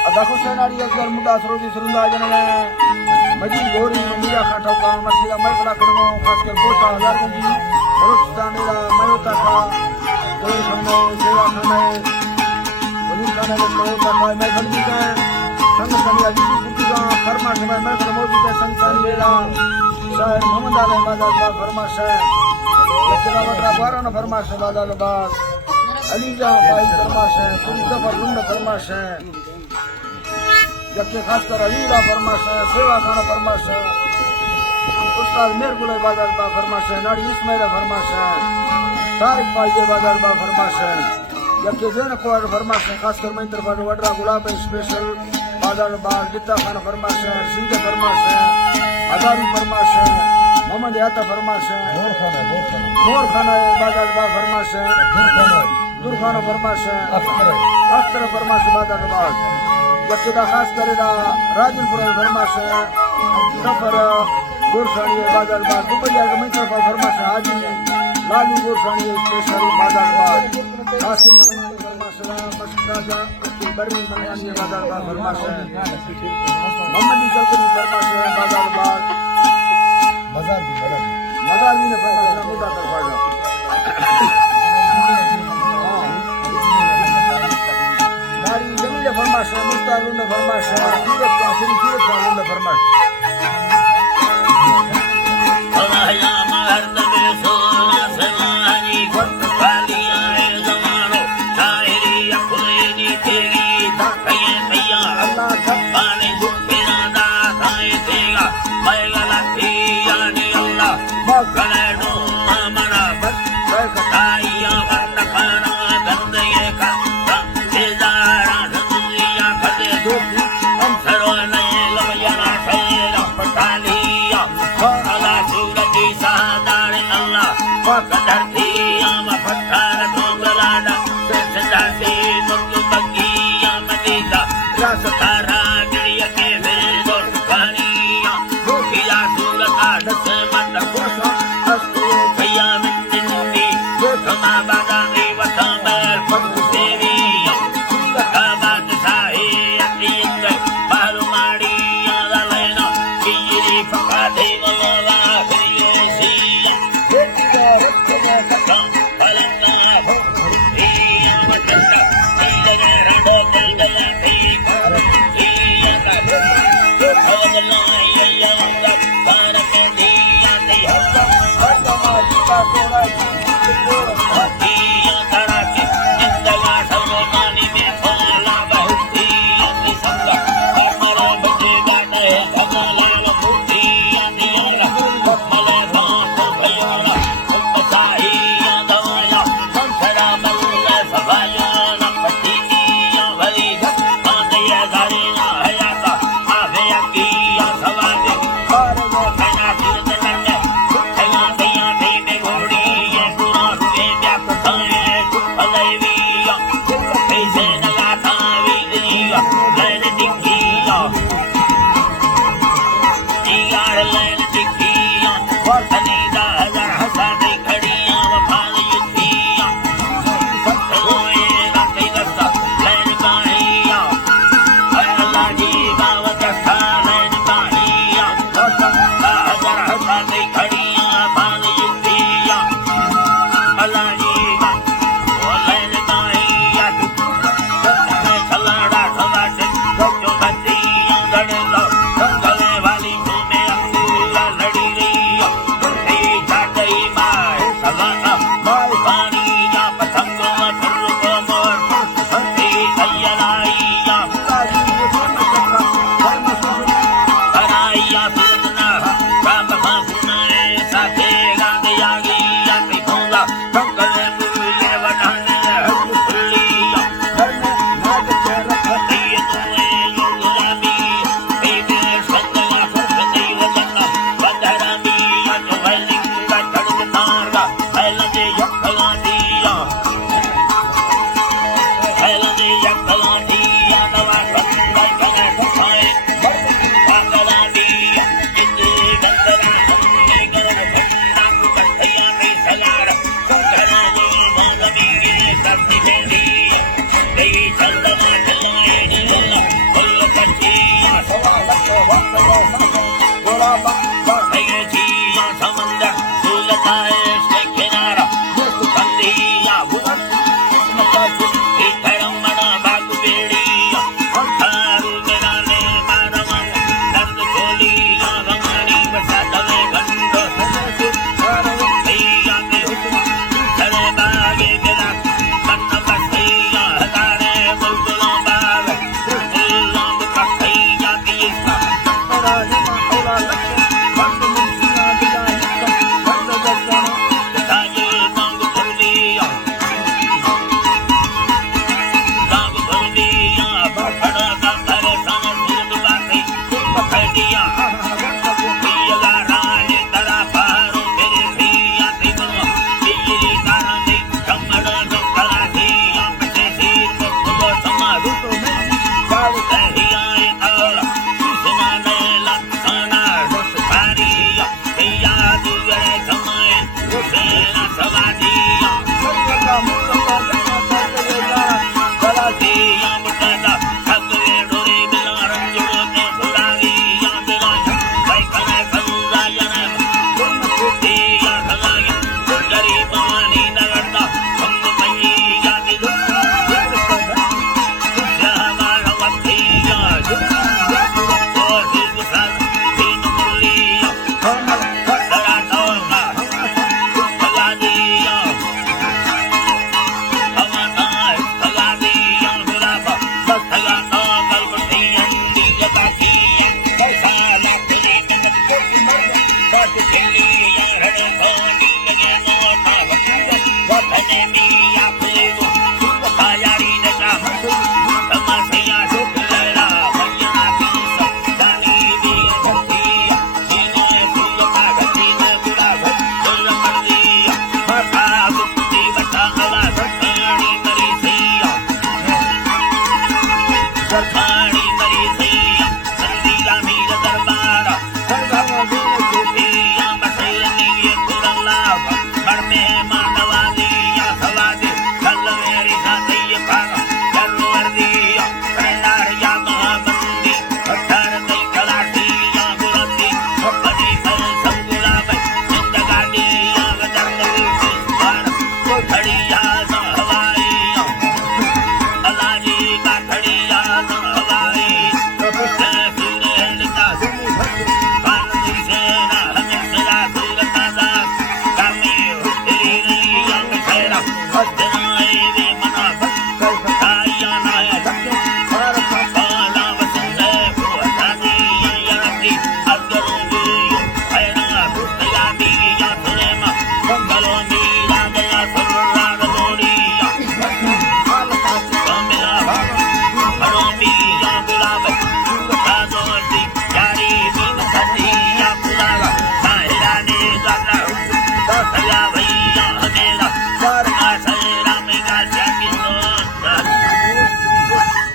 देखो सेनारी अगर मुंडा सरोजी सुरुंदा जने मजी गोरी मीरा खाटो का मसीला मरकड़ा करनो खास कर गोटा हजार गंजी बलूचिस्तान रा मयोता का कोई हमने सेवा खाने बलूचिस्तान में मयोता का मैं खंडी का संग संग अजी कुटी का फरमा समय मैं मोदी के संग संग रा शायर मोहम्मद अली बादल का फरमाश है जकरा वकरा बारह न फरमाश है बादल बास अलीजा भाई फरमाश है पूरी दफा लुंड फरमाश है जबकि खासकर अलीला फरमाश है सेवा खाना फरमाश है उस्ताद मेरगुल बादल बा फरमाश है नाड़ी इस्माइल फरमाश है तारिक भाई बादल बा फरमाश है जबकि जैन कोर फरमाश है खासकर महिंद्र पर वडरा गुलाब स्पेशल बादल बा जिता खान फरमाश है सीधे फरमाश है हजारी फरमाश है मोहम्मद याता फरमाश है मोर खाना बादल बा फरमाश है दुर्खाना फरमाश है अख्तर फरमाश बादल बा जबकि खास करेगा राजनपुर फरमाश है सफर गोरसानी बादल बाग दुबैया के मित्र पर फरमाश है हाजी लालू गोरसानी स्पेशल बादल बाग कासिम फरमाश है मस्ताजा बर्री मनानी बादल बाग फरमाश है मोहम्मदी चौधरी फरमाश है बादल बाग मजार भी ने फरमाश है मुद्दा तरफा फरमाश है मुस्तारुन फरमाश है सूरत का श्री सूरत का लुंड फरमाश अल्लाह मर्द में सोना समानी वालिया है जमानो शायरी अखुनी तेरी ताकये भैया अल्लाह जब्बाने दुखना दा साए देगा मैं गलती यानी अल्लाह मौकले नो हमारा बस बताइया वरना खाना गंदे का Hey, सरकार